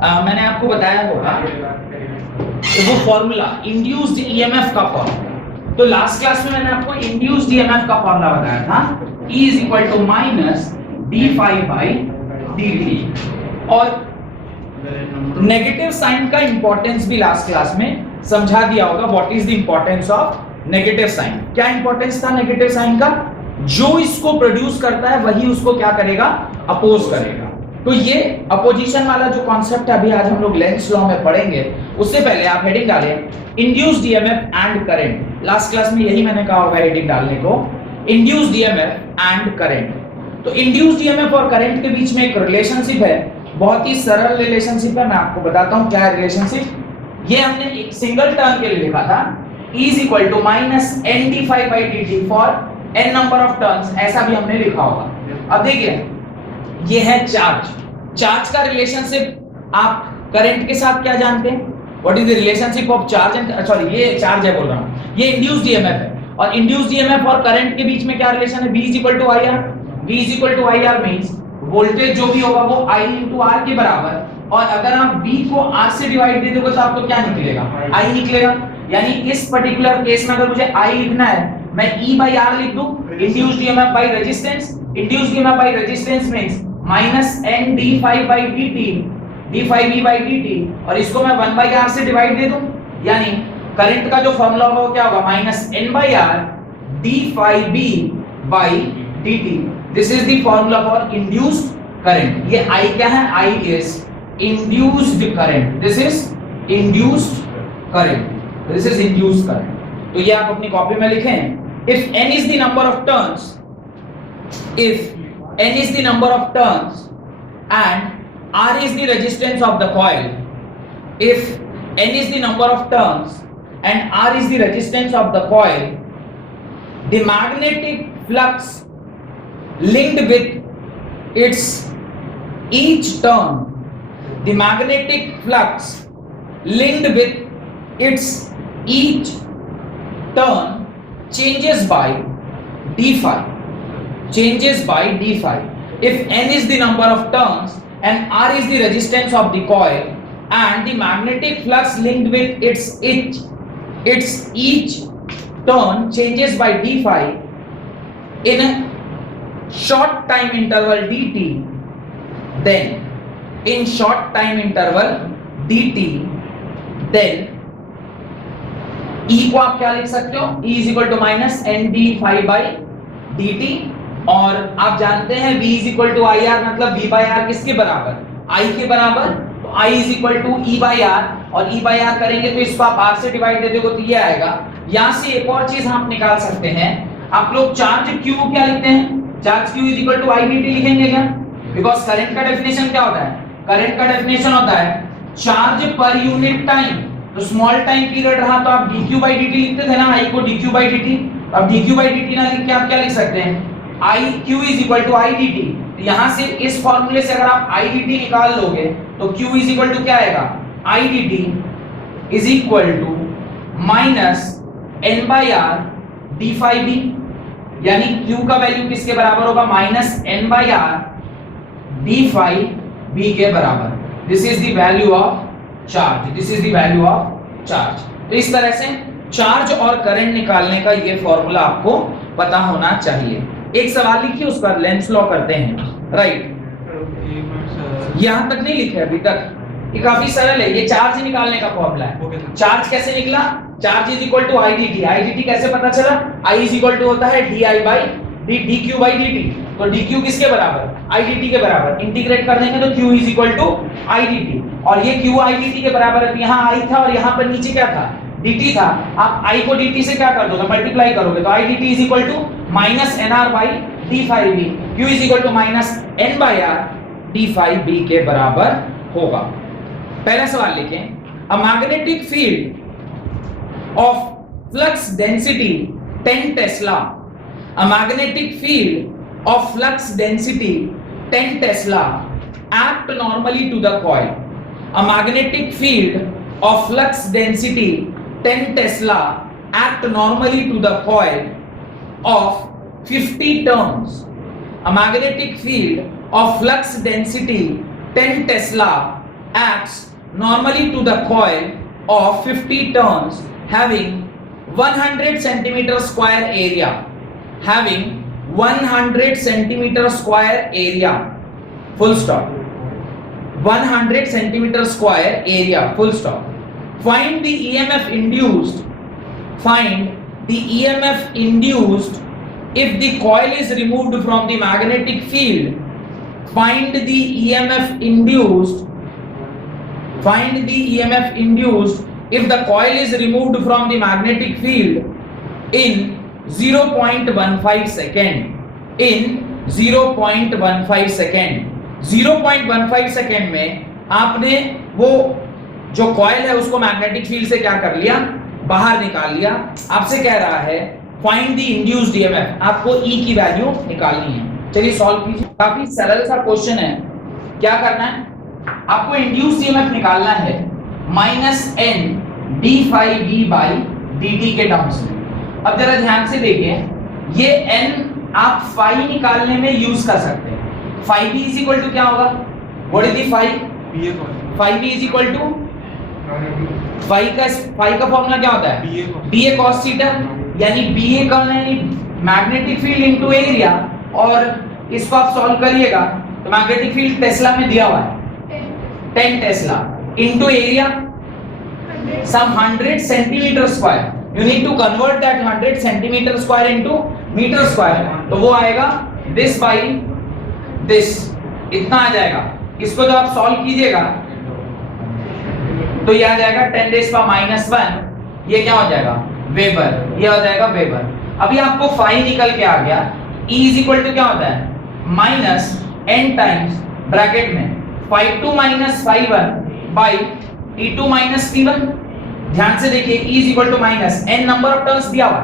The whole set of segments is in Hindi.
मैंने आपको बताया होगा तो वो फॉर्मूला इंड्यूस्ड ईएमएफ का फॉर्मूला। तो लास्ट क्लास में मैंने आपको इंड्यूस्ड ईएमएफ का फॉर्मूला बताया था, E is equal to minus D phi by D T. और नेगेटिव साइन का इंपॉर्टेंस भी लास्ट क्लास में समझा दिया होगा। What is the importance of negative sign? क्या इंपॉर्टेंस था नेगेटिव साइन का? जो इसको प्रोड्यूस करता है वही उसको क्या करेगा? अपोज करेगा। तो ये अपोजिशन वाला जो कॉन्सेप्ट है अभी आज हम लोग लेंस लॉ में पढ़ेंगे। उससे पहले आप हेडिंग डालें induced EMF and current. Last class में यही मैंने कहा होगा हेडिंग डालने को, इंड्यूस्ड ईएमएफ एंड करंट। तो इंड्यूस्ड ईएमएफ और करंट के बीच में एक रिलेशनशिप है, बहुत ही सरल रिलेशनशिप है। मैं आपको बताता हूं क्या है रिलेशनशिप। ये हमने एक सिंगल टर्म के लिए लिखा था, E is equal to minus n d phi by dt for n number of turns, ऐसा भी हमने लिखा होगा। अब देखिए ये है चार्ज का रिलेशनशिप आप करंट के साथ क्या जानते हैं? What is the relationship of charge and, sorry ये चार्ज है बोल रहा हूं, ये इंड्यूस्ड ईएमएफ है। और इंड्यूस्ड ईएमएफ और करंट के बीच में क्या रिलेशन है? V is equal to IR। V is equal to IR means voltage जो भी होगा वो I into R के बराबर, और अगर आप V को R से डिवाइड दे दोगे तो आपको क्या निकलेगा? I निकलेगा। यानी इस पर्टिकुलर केस में अगर मुझे I लिखना है, मैं E by R लिख दूं, induced EMF by resistance. Induced EMF by resistance means minus n d phi by dt, d phi v by dt, और इसको मैं 1 by R से डिवाइड दे दूं, यानी करंट का जो फार्मूला होगा वो क्या होगा? Minus n by R d phi b by dt। This is the formula for induced current. ये I क्या है? I is induced current। This is induced current, this is induced current। तो ये आप अपनी कॉपी में लिखें, if n is the number of turns, if n is the number of turns and R is the resistance of the coil, if n is the number of turns and R is the resistance of the coil, the magnetic flux linked with its each turn, the magnetic flux linked with its each turn changes by d phi, changes by d phi। If n is the number of turns and R is the resistance of the coil and the magnetic flux linked with its each turn changes by d phi in a short time interval dt, then in short time interval dt, then E को आप क्या लिख सकते हो? E is equal to minus n d phi by dt, और आप जानते हैं V is equal to IR, मतलब V by R किसके बराबर? I के बराबर। तो I is equal to E by R, और E by R करेंगे तो इसको आप R से डिवाइड दे दोगे तो ये आएगा। यहाँ से एक और चीज हम निकाल सकते हैं, आप लोग चार्ज Q क्या लिखते हैं? Charge Q is equal to I dt लिखेंगे क्या? बिकॉज करंट का डेफिनेशन क्या होता है? करंट का डेफिनेशन होता है चार्ज पर यूनिट टाइम। तो स्मॉल टाइम पीरियड रहा तो आप dq by dt लिखते थे ना, I को dq by dt। अब dq by dt ना लिख के आप क्या लिख सकते हैं? iq is equal to I dt। तो यहाँ से इस फॉर्मूले से अगर आप I dt निकाल लोगे तो q is equal to क्या आएगा? I dt is equal to minus n by R d phi b, यानी q का वैल्यू किसके बराबर होगा? Minus n by R d phi b के बराबर। This is the value of charge, this is the value of charge. तो इस तरह से चार्ज और करंट निकालने का ये फॉर्मूला आपको पता होना चाहिए। एक सवाल लिखिए, उसका लेंस लॉ करते हैं। राइट, यहां तक नहीं लिखे अभी तक, ये काफी सरल है। ये चार्ज निकालने का फॉर्मूला है। चार्ज कैसे निकला? Charge is equal to I dt कैसे पता चला? I इज इक्वल टू होता है di by dq by dt। तो dq किसके बराबर? I dt के बराबर। इंटीग्रेट कर देंगे तो q is equal to I dt, और ये q I dt के बराबर है। यहाँ I था और यहाँ पर नीचे क्या था? dt था। आप I को dt से क्या कर दोगे? मल्टीप्लाई करोगे तो I dt is equal to minus nr by d phi b, q is equal to minus n by r d phi b के बराबर होगा। पहला सवाल लिखें, a magnetic field of flux density 10 Tesla, a magnetic field of flux density 10 tesla act normally to the coil। A magnetic field of flux density 10 tesla act normally to the coil of 50 turns। A magnetic field of flux density 10 tesla acts normally to the coil of 50 turns having 100 centimeter square area, having 100 centimeter square area, full stop. 100 centimeter square area, full stop. Find the EMF induced. Find the EMF induced if the coil is removed from the magnetic field. Find the EMF induced. Find the EMF induced if the coil is removed from the magnetic field in 0.15 second. In 0.15 second. 0.15 second में आपने वो जो कॉइल है उसको मैग्नेटिक फील्ड से क्या कर लिया, बाहर निकाल लिया। आपसे कह रहा है फाइंड द इंड्यूस्ड ईएमएफ, आपको ई की वैल्यू निकालनी है। चलिए सॉल्व कीजिए, काफी सरल सा क्वेश्चन है। क्या करना है, आपको इंड्यूस्ड ईएमएफ निकालना है -n d∅b बाई dt के टर्म्स में। अब जरा ध्यान से देखिए, ये n आप फाई निकालने में यूज कर सकते हैं। Phi B is equal to क्या होगा, what is the phi, phi B is equal to phi का फॉर्मूला क्या होता है, bA cos थीटा, यानी bA कौन है, मैग्नेटिक फील्ड इनटू एरिया। और इसको आप सॉल्व करिएगा तो मैग्नेटिक फील्ड टेस्ला में दिया हुआ है 10 tesla into area some 100 centimetre square. You need to convert that 100 centimetre square into metre square, तो वो आएगा दिस बाई दिस, इतना आ जाएगा। इसको जब आप सॉल्व कीजिएगा तो ये आ जाएगा 10⁻⁻1, ये क्या हो जाएगा वेबर, ये हो जाएगा वेबर। अभी आपको फाई निकल के आ गया, E इज इक्वल टू क्या होता है माइनस n टाइम्स ब्रैकेट में φ2 minus φ1 by T2 minus T1। ध्यान से देखिए, E is equal to minus n number of turns दिया हुआ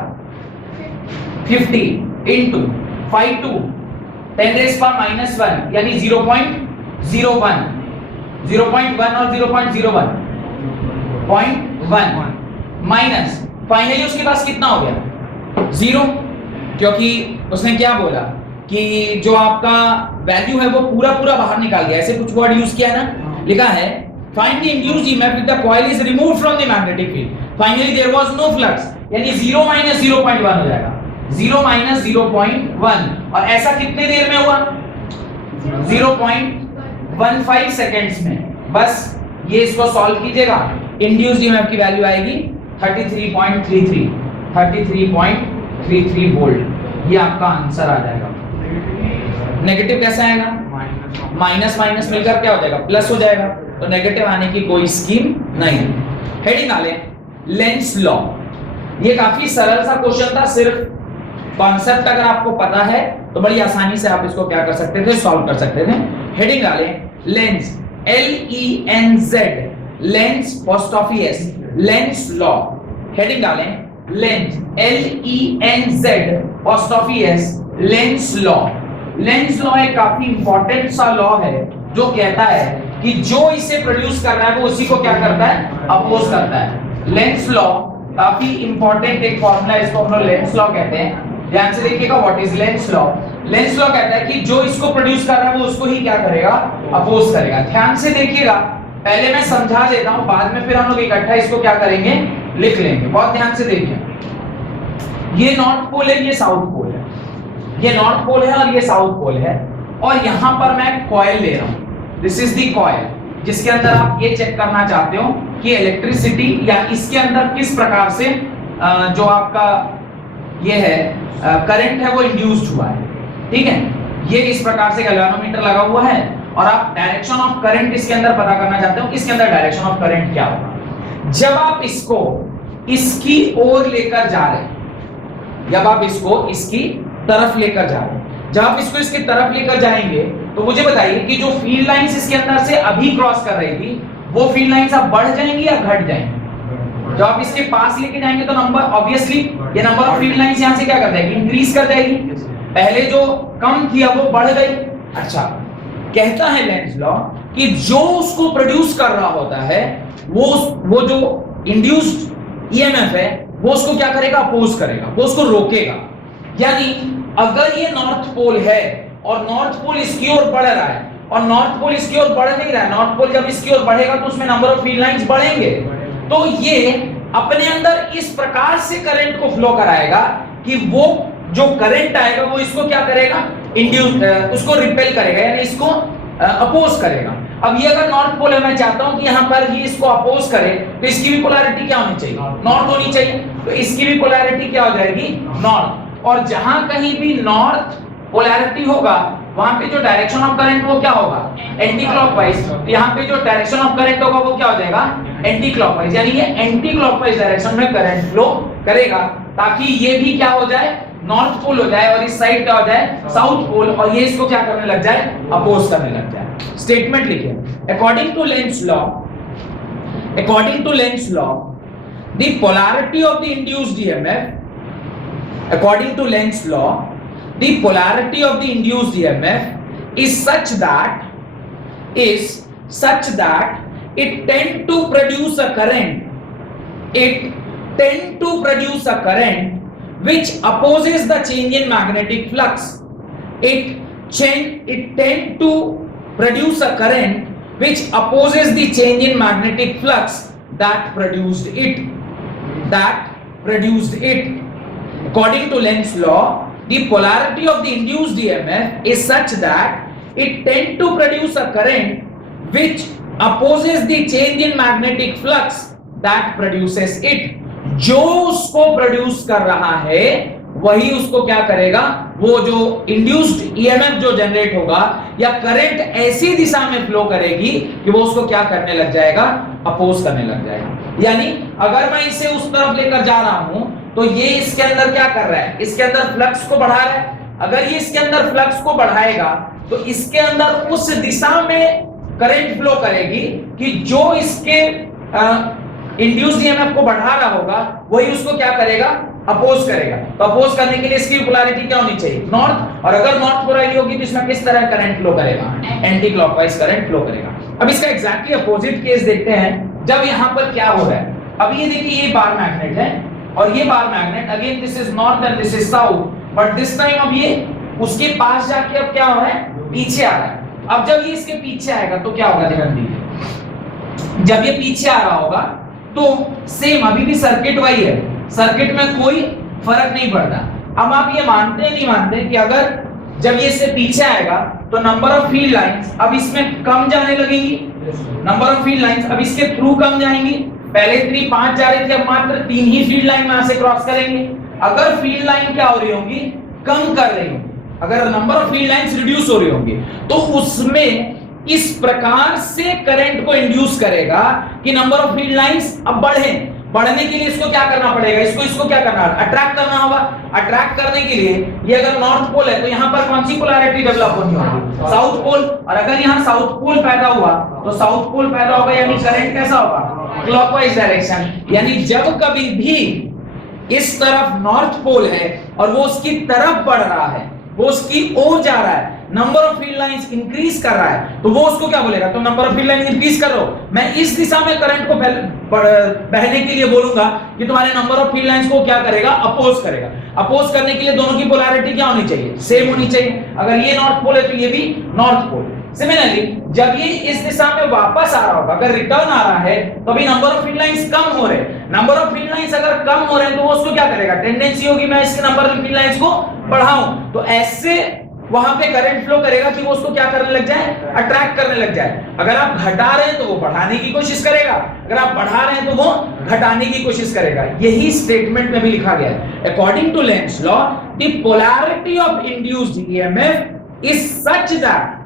50 इनटू φ2 10⁻⁻1 यानी 0.01, 0.1 और 0.01 0.1 माइनस फाइनली उसके पास कितना हो गया 0, क्योंकि उसने क्या बोला कि जो आपका वैल्यू है वो पूरा बाहर निकाल गया। ऐसे कुछ वर्ड यूज किया ना, लिखा है find the induced EMF if the coil is removed from the magnetic field, finally there was no flux, यानी 0 माइनस 0.1 हो जाएगा, 0 माइनस 0.1। और ऐसा कितने देर में हुआ 0.15 सेकेंड्स में। बस ये इसको सॉल्व कीजिएगा, इंड्यूस्ड ईएमएफ की वैल्यू आएगी 33.33 वोल्ट। ये आपका आंसर आ जाएगा। नेगेटिव कैसा आएगा, माइनस माइनस मिलकर क्या हो जाएगा प्लस हो जाएगा, तो नेगेटिव आने की कोई स्कीम नहीं। हेडिंग डालें लेंस लॉ। ये काफी सरल सा क्वेश्चन था, सिर्फ कॉन्सेप्ट अगर आपको पता है तो बड़ी आसानी से आप इसको क्या कर सकते थे, सॉल्व कर सकते थे। हेडिंग डालें लेंस LENZ, लेंस पोस्टॉफियस, लेंस लॉ। हेडिंग डालें लेंस LENZ पोस्टॉफियस, लेंस लॉ। लेंस लॉ एक काफी इंपॉर्टेंट सा लॉ है जो कहता है कि जो इसे प्रोड्यूस कर रहा है वो उसी को क्या करता है, अपोज करता है। लेंस लॉ काफी इंपॉर्टेंट एक फॉर्मूला है, इसको हम लोग लेंस लॉ कहते हैं। ध्यान से देखिएगा what is lens law. Lenz law कहता है कि जो इसको प्रोड्यूस कर रहा है वो उसको ही क्या करेगा, अपोज करेगा। ध्यान से देखिएगा, पहले मैं समझा देता हूं, बाद में फिर हम लोग इकट्ठा इसको क्या करेंगे, लिख लेंगे। बहुत ध्यान से देखिए, ये नॉर्थ पोल है, ये साउथ पोल है, ये नॉर्थ पोल है और ये साउथ पोल है। और यहां पर मैं कॉइल ले रहा हूं, दिस इज द कॉइल, जिसके अंदर आप ये चेक करना चाहते हो कि इलेक्ट्रिसिटी या इसके अंदर किस प्रकार से जो आपका ये है करंट है वो इंड्यूस्ड हुआ है। ठीक है, ये इस प्रकार से गैल्वेनोमीटर लगा हुआ है और आप डायरेक्शन ऑफ करंट इसके अंदर पता करना चाहते हो, इसके अंदर डायरेक्शन ऑफ करंट क्या होगा। जब आप इसको इसकी ओर लेकर जा रहे हैं, जब आप इसको इसकी तरफ लेकर जा रहे हैं, जब आप इसको इसकी तरफ लेकर जाएंगे तो मुझे बताइए कि जो फील्ड लाइंस इसके अंदर से अभी क्रॉस कर रही थी वो फील्ड लाइंस अब बढ़ जाएंगी या घट जाएंगी। जब आप इसके पास लेके जाएंगे तो नंबर ऑब्वियसली ये नंबर ऑफ फील्ड लाइंस यहां से क्या कर जाएगी, इंक्रीज कर जाएगी। पहले जो कम थी अब वो बढ़ गई। अच्छा, कहता है लेंस लॉ कि जो उसको प्रोड्यूस कर रहा होता है वो जो इंड्यूस्ड ईएमएफ है वो उसको क्या करेगा, अपोज करेगा, वो उसको रोकेगा। यानी अगर ये नॉर्थ पोल है और नॉर्थ पोल इसकी ओर बढ़ रहा है और नॉर्थ पोल इसकी ओर बढ़ नहीं रहा है। नॉर्थ पोल जब इसकी ओर बढ़ेगा तो उसमें नंबर ऑफ फील्ड लाइंस बढ़ेंगे। तो ये अपने अंदर इस प्रकार से करंट को फ्लो कराएगा कि वो जो करंट आएगा वो इसको क्या करेगा, इंड्यूस, उसको रिपेल करेगा, यानी इसको अपोज करेगा। अब ये अगर नॉर्थ पोल है, मैं चाहता हूं कि यहां पर ये इसको अपोज करे, तो इसकी भी पोलैरिटी क्या होनी चाहिए, नॉर्थ होनी चाहिए। तो इसकी भी पोलैरिटी क्या हो जाएगी, नॉर्थ। और जहां कहीं भी नॉर्थ पोलैरिटी होगा वहां पे जो डायरेक्शन ऑफ करंट वो क्या होगा, एंटी क्लॉकवाइज। तो यहाँ पे जो डायरेक्शन ऑफ करंट होगा वो क्या हो जाएगा, एंटी क्लॉकवाइज, यानी ये एंटी क्लॉकवाइज डायरेक्शन में करंट फ्लो करेगा, ताकि ये भी क्या हो जाए, नॉर्थ पोल हो जाए, और इस साइड क्या हो जाए, साउथ पोल, और ये इसको क्या करने लग जाए, अपोज करने लग जाए। स्टेटमेंट लिखिए, according to Lenz law, according to Lenz law the polarity of the induced EMF, according to Lenz law the polarity of the induced EMF is such that it tend to produce a current, it tend to produce a current which opposes the change in magnetic flux. It tend to produce a current which opposes the change in magnetic flux that produced it. According to Lenz's law, the polarity of the induced EMF is such that it tend to produce a current which opposes the change in magnetic flux that produces it. जो उसको प्रोड्यूस कर रहा है वही उसको क्या करेगा, वो जो इंड्यूस्ड ईएमएफ जो जनरेट होगा या करंट ऐसी दिशा में फ्लो करेगी कि वो उसको क्या करने लग जाएगा, अपोज करने लग जाएगा। यानी अगर मैं इसे उस तरफ लेकर जा रहा हूं तो ये इसके अंदर क्या कर रहा है, इसके अंदर फ्लक्स को बढ़ा रहा है। अगर ये इसके अंदर फ्लक्स को बढ़ाएगा तो इसके अंदर उस दिशा में करंट फ्लो करेगी कि जो इसके इंड्यूस्ड ईएमएफ को बढ़ा रहा होगा वही उसको क्या करेगा, अपोज करेगा। तो अपोज करने के लिए इसकी पोलैरिटी क्या होनी चाहिए, नॉर्थ। और अगर नॉर्थ पोलैरिटी होगी तो इसमें किस तरह करंट फ्लो करेगा, एंटी क्लॉकवाइज करंट फ्लो करेगा। अब इसका एग्जैक्टली अपोजिट केस देखते हैं, जब यहां पर क्या हो रहा है। अब ये देखिए, ये बार मैग्नेट है और ये bar magnet, again this is north and this is south, but this time अब ये उसके पास जाके अब क्या हो रहा है, पीछे आ रहा है। अब जब ये इसके पीछे आएगा तो क्या होगा, ध्यान दीजिए, जब ये पीछे आ रहा होगा तो सेम अभी भी सर्किट वही है, सर्किट में कोई फर्क नहीं पड़ता। अब आप ये मानते हैं नहीं मानते कि अगर जब ये इससे पीछे आएगा तो नंबर ऑफ फील्ड लाइंस अब इसमें कम जाने लगेंगी, नंबर ऑफ फील्ड लाइंस अब इसके थ्रू कम जाएंगी। पहले 5 जा रही थी, अब मात्र 3 ही फील्ड लाइन यहां से क्रॉस करेंगे। अगर फील्ड लाइन क्या हो रही होंगी, कम कर रही होंगी, अगर number of field lines reduce हो रही होंगी तो उसमें इस प्रकार से करंट को इंड्यूस करेगा कि नंबर ऑफ फील्ड लाइंस अब बढ़े। बढ़ने के लिए इसको क्या करना पड़ेगा, इसको क्या करना है, अट्रैक्ट करना होगा। अट्रैक्ट करने के लिए ये अगर नॉर्थ पोल है तो यहां पर कौन सी पोलैरिटी डेवलप होनी होगी, साउथ पोल। और अगर यहां साउथ पोल पैदा हुआ तो साउथ पोल पैदा होगा, यानी करंट कैसा होगा, क्लॉकवाइज डायरेक्शन। यानी जब कभी भी इस तरफ नॉर्थ पोल है और वो उसकी तरफ बढ़ रहा है, वो उसकी ओर जा रहा है, number of field lines increase कर रहा है, तो वो उसको क्या बोलेगा, तो number of field line increase करो, मैं इस दिशा में करंट को बहने के लिए बोलूंगा कि तुम्हारे नंबर ऑफ फील्ड लाइंस को क्या करेगा, अपोज करेगा। अपोज करने के लिए दोनों की पोलैरिटी क्या होनी चाहिए, सेम होनी चाहिए। अगर ये नॉर्थ पोल है तो ये भी नॉर्थ पोल। सिमिलरली जब ये इस दिशा में वापस आ रहा होगा, अगर रिटर्न आ रहा है तो अभी नंबर ऑफ फील्ड लाइंस कम हो रहे हैं। नंबर ऑफ फील्ड लाइंस अगर कम हो रहे हैं तो वो उसको क्या करेगा, टेंडेंसी होगी मैं इसके नंबर ऑफ फील्ड लाइंस को बढ़ाऊं। तो ऐसे वहां पे करंट फ्लो करेगा कि वो उसको क्या करने लग जाए, अट्रैक्ट करने लग जाए। अगर आप घटा रहे हैं तो वो बढ़ाने की कोशिश करेगा, अगर आप बढ़ा रहे हैं तो वो घटाने की कोशिश करेगा। यही स्टेटमेंट में भी लिखा गया है, according to Lenz law the polarity of induced EMF is such that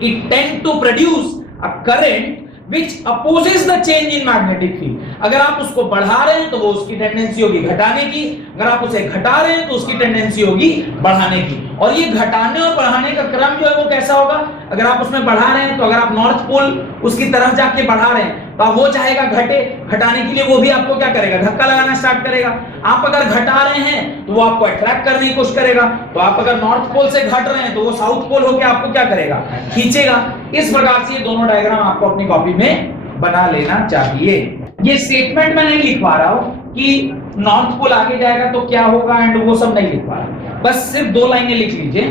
it tend to produce a current which opposes the change in magnetic field. अगर आप उसको बढ़ा रहे हैं तो वो उसकी टेंडेंसी होगी घटाने की, अगर आप उसे घटा रहे हैं तो उसकी टेंडेंसी होगी बढ़ाने की। और ये घटाने और बढ़ाने का क्रम जो है वो कैसा होगा, अगर आप उसमें बढ़ा रहे हैं तो अगर आप नॉर्थ पोल उसकी तरफ जाके बढ़ा रहे हैं तो वो चाहेगा घटे, घटाने के लिए वो भी आपको क्या करेगा, धक्का लगाना स्टार्ट करेगा। आप अगर घटा रहे हैं तो वो आपको अट्रैक्ट करने की कोशिश करेगा। तो आप अगर नॉर्थ पोल से घट रहे हैं तो वो साउथ पोल होकर आपको क्या करेगा, खींचेगा। इस प्रकार से ये दोनों डायग्राम आपको अपनी कॉपी में बना लेना चाहिए। ये स्टेटमेंट मैं नहीं लिख पा रहा हूं कि नॉर्थ पोल आगे जाएगा तो क्या होगा एंड वो सब नहीं लिख पा रहा, बस सिर्फ 2 लाइनें लिख लीजिए।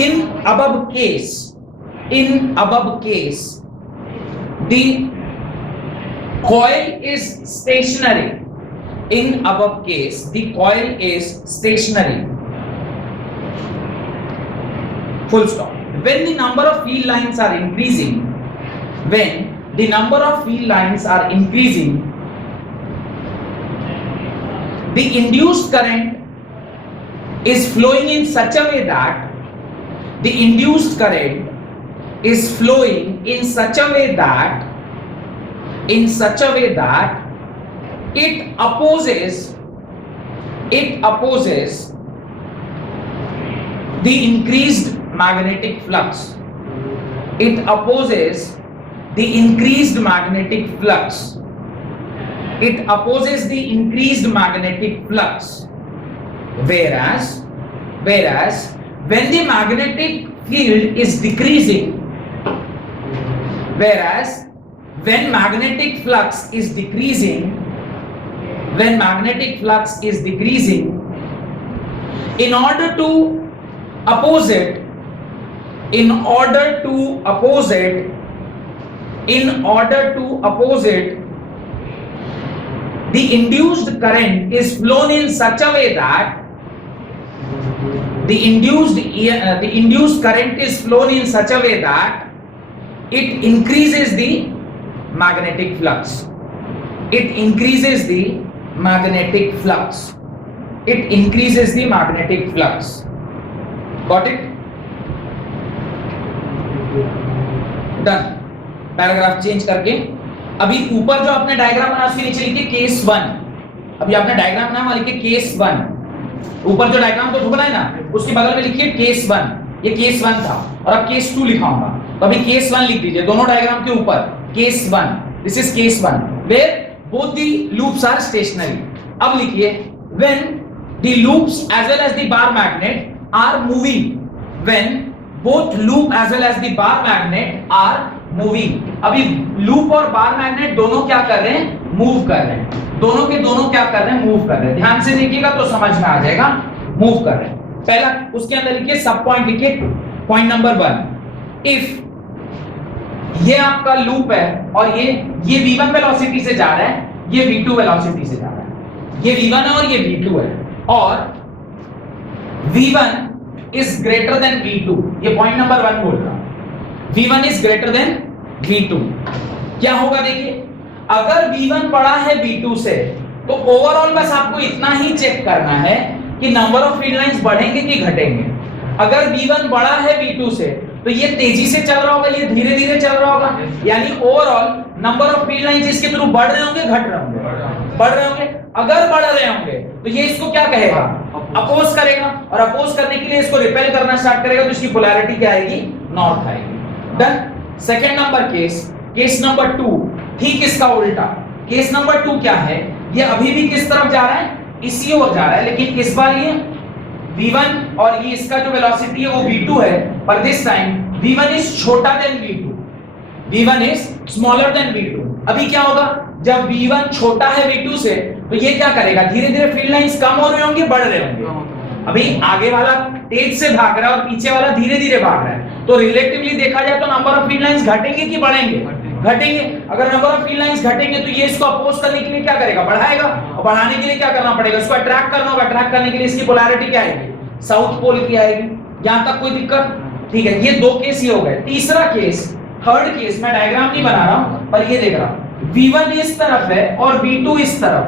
In above case in above case, the coil is stationary. In above case, the coil is stationary. Full stop. When the number of field lines are increasing, when the number of field lines are increasing, the induced current is flowing in such a way that the induced current is flowing in such a way that it opposes the increased magnetic flux. It opposes the increased magnetic flux. It opposes the increased magnetic flux. Whereas when the magnetic field is decreasing, when magnetic flux is decreasing, in order to oppose it, the induced current is flown in such a way that the induced current is flown in such a way that it increases the magnetic flux. It increases the magnetic flux. Got it? Done. Paragraph change करके अभी ऊपर जो आपने डायग्राम बना उसके नीचे लिखिए केस 1. अभी आपने डायग्राम नाम लिखिए केस 1. ऊपर जो डायग्राम तो बनाए ना उसके बगल में लिखिए केस 1. ये केस 1 था और अब केस 2 लिखाऊंगा. तो अभी केस 1 लिख दीजिए दोनों डायग्राम के ऊपर. Case 1. This is case 1 where both the loops are stationary. अब लिखिए when the loops as well as the bar magnet are moving. When both loop as well as the bar magnet are moving. अभी loop और bar magnet दोनों क्या कर रहे हैं? मूव कर रहे हैं. दोनों के दोनों क्या कर रहे हैं? मूव कर रहे हैं. ध्यान से देखिएगा तो समझ में आ जाएगा. मूव कर रहे हैं. पहला उसके अंदर लिखिए सब पॉइंट लिखिए. Point number 1. इफ ये आपका लूप है और ये v1 वेलोसिटी से जा रहा है, ये v2 वेलोसिटी से जा रहा है. ये v1 है और ये v2 है और v1 is greater than v2. ये पॉइंट नंबर 1 बोल रहा हूं. v1 is greater than v2. क्या होगा देखिए, अगर v1 बड़ा है v2 से तो ओवरऑल बस आपको इतना ही चेक करना है कि नंबर ऑफ फील्ड लाइंस बढ़ेंगे कि घटेंगे. अगर v1 बड़ा है v2 से तो ये तेजी से चल रहा होगा, ये धीरे धीरे चल रहा होगा. यानी overall number of field lines इसके थ्रू बढ़ रहे होंगे, घट रहे होंगे, बढ़ रहे होंगे. अगर बढ़ रहे होंगे तो ये इसको क्या कहेगा? अपोज करेगा. और अपोज करने के लिए इसको रिपेल करना स्टार्ट करेगा तो इसकी पोलैरिटी क्या आएगी? नॉर्थ आएगी. Done. Second number case number 2 ठीक इसका उल्टा. केस नंबर 2 क्या है? ये अभी भी किस तरफ जा रहा है? इसी ओर जा रहा है, लेकिन इस बार ये v1 और ये इसका जो वेलोसिटी है वो v2 है, पर दिस टाइम v1 इज छोटा than v2. v1 is smaller than v2. अभी क्या होगा? जब v1 छोटा है v2 से तो ये क्या करेगा? धीरे धीरे फील्ड लाइंस कम हो रहे होंगे, बढ़ रहे होंगे. अभी आगे वाला तेज से भाग रहा है और पीछे वाला धीरे धीरे भाग रहा है, तो रिलेटिवली देखा जाए तो नंबर ऑफ फील्ड लाइंस घटेंगे कि बढ़ेंगे? घटेंगे. अगर नंबर ऑफ फील्ड लाइंस घटेंगे तो ये इसको अपोज करने के लिए क्या करेगा? बढ़ाएगा. और बढ़ाने के लिए क्या करना पड़ेगा? इसको अट्रैक्ट करना होगा. अट्रैक्ट करने के लिए इसकी पोलैरिटी क्या आएगी? साउथ पोल की आएगी. यहां तक कोई दिक्कत? ठीक है. ये 2 केस ही हो गए. तीसरा केस, थर्ड केस, मैं डायग्राम नहीं बना रहा हूं पर ये देख रहा हूं. v1 इस तरफ है और v2 इस तरफ.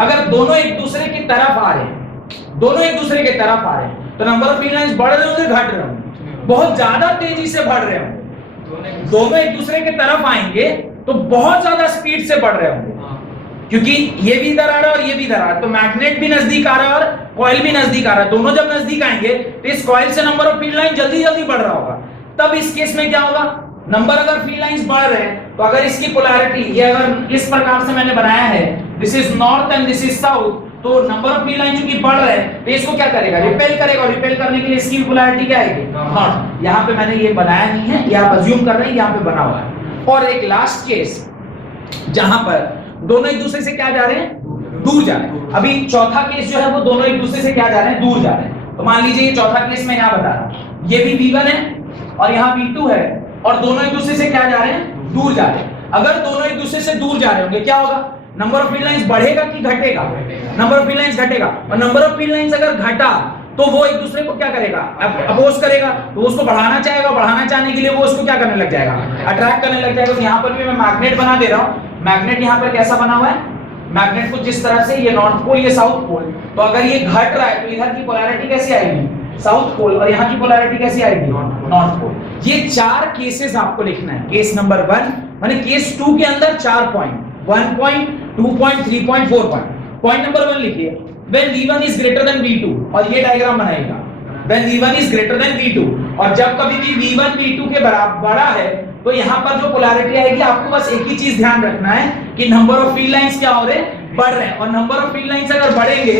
अगर दोनों एक दूसरे की तरफ आ रहे हैं, तो नंबर ऑफ फील्ड लाइंस बढ़ रहे होंगे, घट रहे होंगे? बहुत ज्यादा तेजी से बढ़ रहे होंगे. दोनों एक दूसरे के तरफ आएंगे तो बहुत ज्यादा स्पीड से बढ़ रहे होंगे, क्योंकि ये भी इधर आ रहा है और ये भी इधर आ रहा है. तो मैग्नेट भी नजदीक आ रहा है और कॉइल भी नजदीक आ रहा है. दोनों जब नजदीक आएंगे तो इस कॉइल से नंबर ऑफ फील्ड लाइन जल्दी जल्दी बढ़ रहा होगा. तब इस केस में क्या होगा? नंबर अगर फील्ड लाइंस बढ़ रहे हैं तो अगर इसकी पोलैरिटी ये अगर इस प्रकार से मैंने बनाया है, this is north and this is south, तो नंबर ऑफ फील्ड लाइन चूंकि बढ़ रहे हैं तो इसको क्या करेगा? रिपेल करेगा. और रिपेल करने के लिए इसकी पोलैरिटी क्या आएगी? नॉर्थ. यहां पे मैंने ये बनाया नहीं है, ये आप अज्यूम कर रहे हैं, यहां पे बना हुआ है. और एक लास्ट केस जहां पर दोनों एक दूसरे से क्या जा रहे हैं? दूर जा रहे हैं. अभी चौथा केस जो है वो दोनों एक दूसरे से क्या जा रहे हैं? दूर जा रहे हैं. तो मान लीजिए ये चौथा केस मैं यहां बता रहा हूं. ये भी v1 है और यहाँ V2 है और दोनों एक दूसरे से क्या जा रहे हैं, दूर जा रहे हैं। अगर दोनों एक दूसरे से दूर जा रहे होंगे क्या होगा, नंबर ऑफ फील्ड लाइंस बढ़ेगा कि घटेगा, नंबर ऑफ फील्ड लाइंस घटेगा। और नंबर ऑफ फील्ड लाइंस अगर घटा तो वो एक दूसरे को क्या करेगा, अपोज करेगा, तो उसको बढ़ाना चाहेगा, बढ़ाना चाहने के लिए वो उसको क्या करने लग जाएगा, अट्रैक्ट करने लग जाएगा। तो यहाँ पर भी मैं मैग्नेट बना दे रहा हूँ। मैग्नेट यहाँ पर कैसा बना हुआ है, मैग्नेट को जिस तरह से ये नॉर्थ पोल ये साउथ पोल, तो अगर ये घट रहा है तो इधर की पोलैरिटी कैसी आएगी, साउथ पोल, और यहाँ की पोलैरिटी कैसी आएगी, नॉर्थ पोल। ये 4 केसेस आपको लिखना है। केस नंबर 1 माने केस 2 के अंदर 4 point, 1 point, 2 point, 3 point, 4 point. Point number 1 लिखिए, when V1 is greater than V2, और ये डायग्राम बनाएगा, when V1 is greater than V2, और जब कभी भी V1 V2 के बराबर बड़ा है तो यहाँ पर जो पोलैरिटी आएगी, आपको बस एक ही चीज ध्यान रखना है कि नंबर ऑफ फील्ड लाइंस क्या हो रहे हैं, बढ़ रहे हैं। और नंबर ऑफ फील्ड लाइंस अगर बढ़ेंगे